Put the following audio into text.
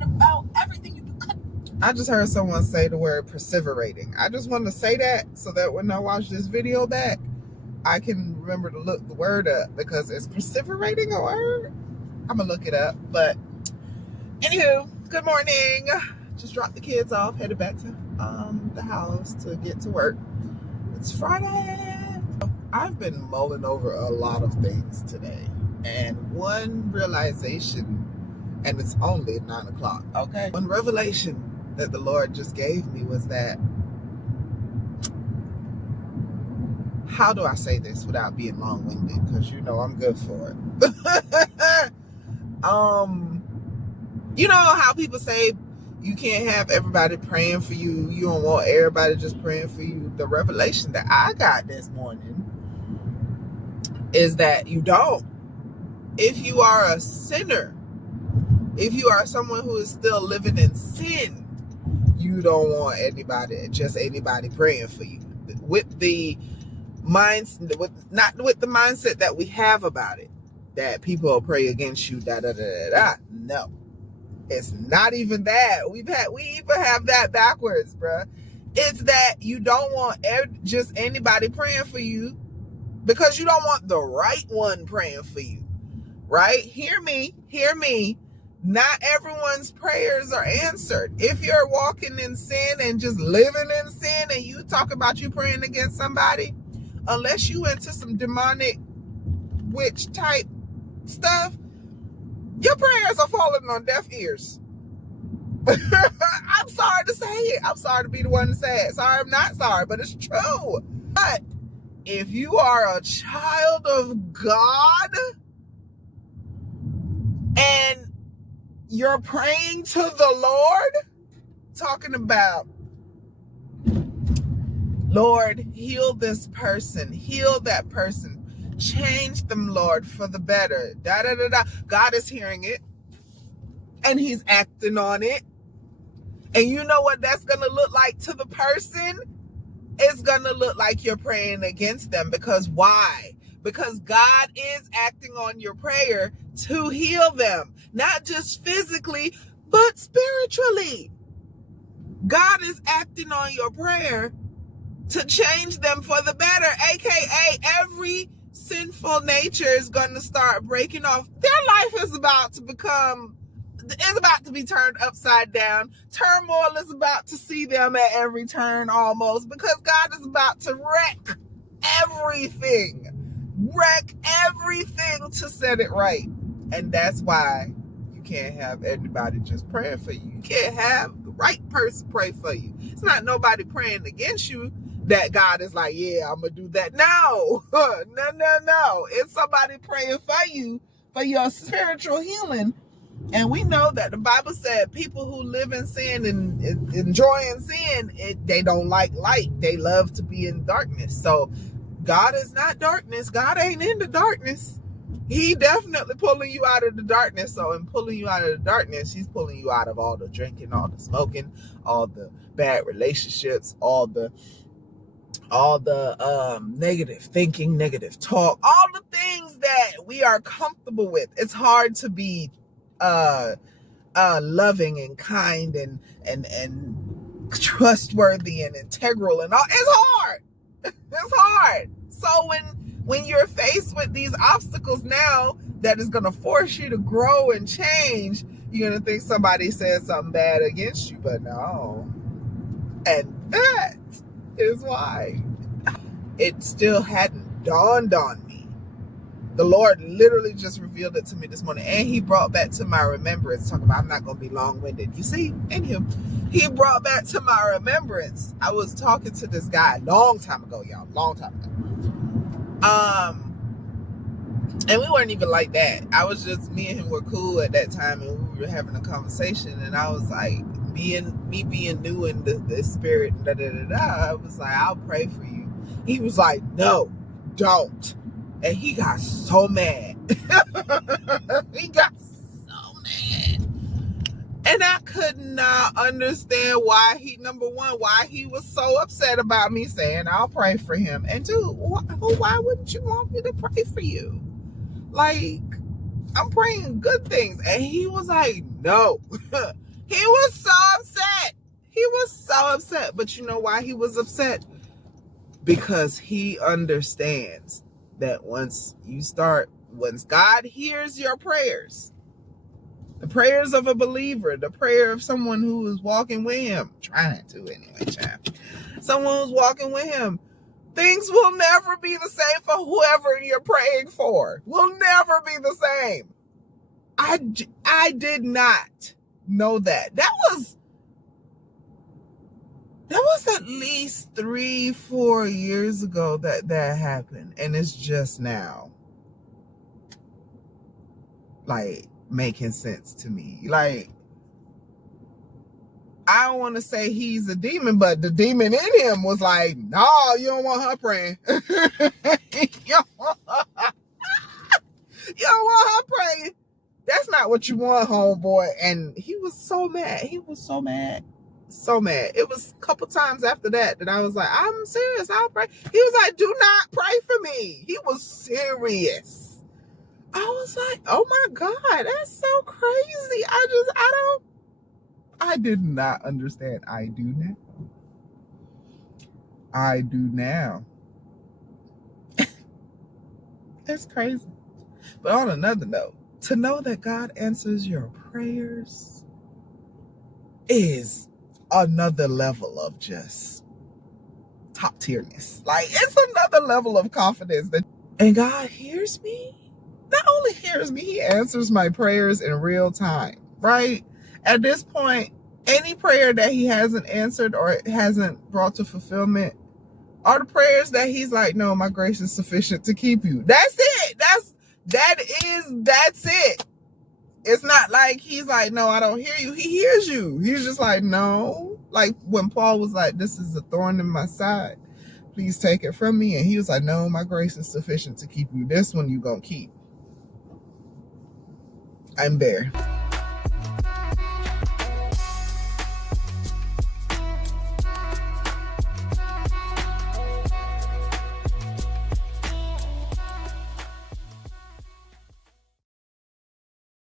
about everything you could. I just heard someone say the word perseverating. I just want to say that so that when I watch this video back, I can remember to look the word up, because is perseverating a word? I'm gonna look it up. But anywho, good morning. Just dropped the kids off, headed back to the house to get to work. It's Friday. I've been mulling over a lot of things today, and one realization, and it's only 9 o'clock, okay? One revelation that the Lord just gave me was that, how do I say this without being long-winded? Because you know I'm good for it. You know how people say you can't have everybody praying for you. You don't want everybody just praying for you. The revelation that I got this morning is that you don't. If you are a sinner, if you are someone who is still living in sin, you don't want anybody praying for you. With the not with the mindset that we have about it, that people will pray against you, No. It's not even that. We even have that backwards, bruh. It's that you don't want just anybody praying for you, because you don't want the right one praying for you, right? Hear me. Not everyone's prayers are answered. If you're walking in sin and just living in sin, and you talk about you praying against somebody, unless you into some demonic witch type stuff, your prayers are falling on deaf ears. I'm sorry to say it. I'm sorry to be the one to say it. Sorry, I'm not sorry, but it's true. But if you are a child of God and you're praying to the Lord, talking about, Lord, heal this person, heal that person, change them, Lord, for the better. God is hearing it, and he's acting on it. And you know what that's going to look like to the person? It's going to look like you're praying against them. Because why? Because God is acting on your prayer to heal them. Not just physically, but spiritually. God is acting on your prayer to change them for the better. AKA, every sinful nature is going to start breaking off. Their life is about to be turned upside down. Turmoil is about to see them at every turn almost, because God is about to wreck everything to set it right. And that's why you can't have everybody just praying for you. You can't have the right person pray for you. It's not nobody praying against you that God is like, yeah, I'm gonna do that. No. It's somebody praying for you, for your spiritual healing. And we know that the Bible said people who live in sin and enjoying sin, they don't like light. They love to be in darkness. So God is not darkness. God ain't into darkness. He definitely pulling you out of the darkness. So in pulling you out of the darkness, he's pulling you out of all the drinking, all the smoking, all the bad relationships, all the negative thinking, negative talk, all the things that we are comfortable with. It's hard to be loving and kind and trustworthy and integral and all. It's hard. So when you're faced with these obstacles now that is going to force you to grow and change, you're going to think somebody said something bad against you, but no. And that is why it still hadn't dawned on me. The Lord literally just revealed it to me this morning, and he brought back to my remembrance, talking about I'm not going to be long-winded. You see, in him, he brought back to my remembrance. I was talking to this guy a long time ago, y'all, and we weren't even like that. I was just, me and him were cool at that time, and we were having a conversation, and I was like, me being new in the spirit, I was like, I'll pray for you. He was like, no, don't. And he got so mad. And I could not understand why he was so upset about me saying I'll pray for him. And two, why wouldn't you want me to pray for you? Like, I'm praying good things. And he was like, no. He was so upset. He was so upset. But you know why he was upset? Because he understands that once God hears your prayers, the prayers of a believer, the prayer of someone who is walking with him, trying to anyway, child. Someone who's walking with him, things will never be the same for whoever you're praying for. Will never be the same. I did not know that. That was at least 3-4 years ago that happened. And it's just now, like, making sense to me. Like, I don't want to say he's a demon, but the demon in him was like, no, you don't want her praying. You don't want her praying. That's not what you want, homeboy. And he was so mad. He was so mad. So mad. It was a couple times after that I was like, I'm serious, I'll pray. He was like, do not pray for me. He was serious. I was like, oh my God, that's so crazy. I did not understand. I do now. That's crazy. But on another note, to know that God answers your prayers is another level of just top tierness. Like, it's another level of confidence and God hears me. Not only hears me, he answers my prayers in real time, right? At this point, any prayer that he hasn't answered or hasn't brought to fulfillment are the prayers that he's like, no, my grace is sufficient to keep you. That's it. That's it. It's not like he's like, no, I don't hear you. He hears you. He's just like, no. Like when Paul was like, this is a thorn in my side. Please take it from me. And he was like, no, my grace is sufficient to keep you. This one you gonna keep. I'm there.